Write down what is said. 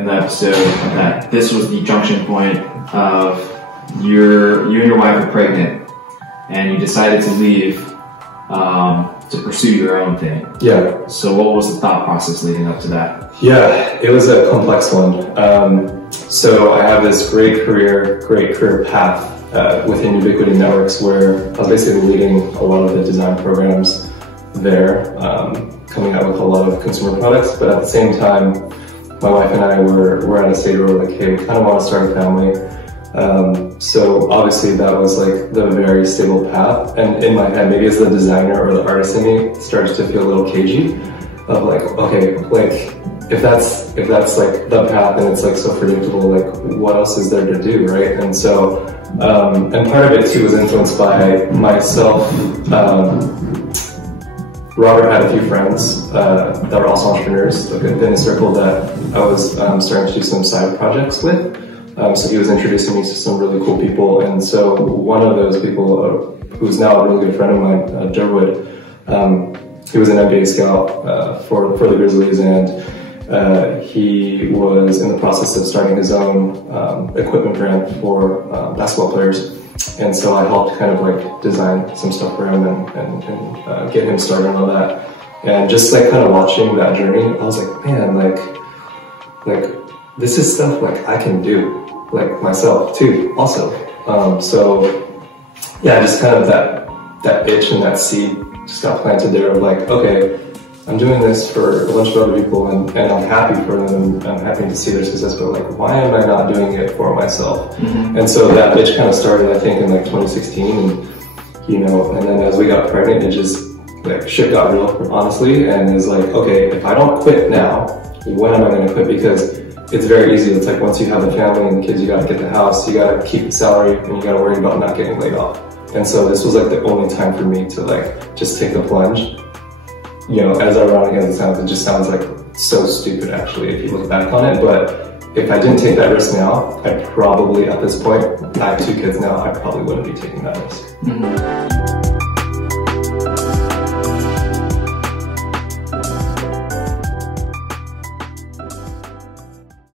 in the episode that this was the junction point of you and your wife are pregnant, and you decided to leave to pursue your own thing. Yeah. So what was the thought process leading up to that? Yeah, it was a complex one. So I have this great career path within Ubiquity Networks, where I was basically leading a lot of the design programs there, coming out with a lot of consumer products. But at the same time, my wife and I were at a stage where we're like, hey, we kind of want to start a family. So obviously that was like the very stable path, and in my head, maybe as the designer or the artist in me, it started to feel a little cagey of like, okay, like if that's like the path and it's like so predictable, like what else is there to do, right? And so and part of it too was influenced by myself. Robert had a few friends that were also entrepreneurs, like in a circle that I was starting to do some side projects with. So he was introducing me to some really cool people, and so one of those people, who's now a really good friend of mine, Durwood, he was an NBA scout for the Grizzlies, and he was in the process of starting his own equipment brand for basketball players. And so I helped kind of like design some stuff for him and get him started on all that. And just like kind of watching that journey, I was like, man, like this is stuff like I can do, like myself too, also. So yeah, just kind of that itch and that seed just got planted there of like, okay, I'm doing this for a bunch of other people and I'm happy for them and I'm happy to see their success, but like, why am I not doing it for myself? Mm-hmm. And so that itch kind of started, I think, in like 2016, and you know, and then as we got pregnant, it just like shit got real, honestly, and it's like, okay, if I don't quit now, when am I going to quit? Because it's very easy. It's like once you have the family and the kids, you got to get the house, you got to keep the salary, and you got to worry about not getting laid off. And so this was like the only time for me to like just take the plunge. You know, as ironic as it sounds, it just sounds like so stupid actually if you look back on it. But if I didn't take that risk now, I probably, at this point, I have 2 kids now, I probably wouldn't be taking that risk. Mm-hmm.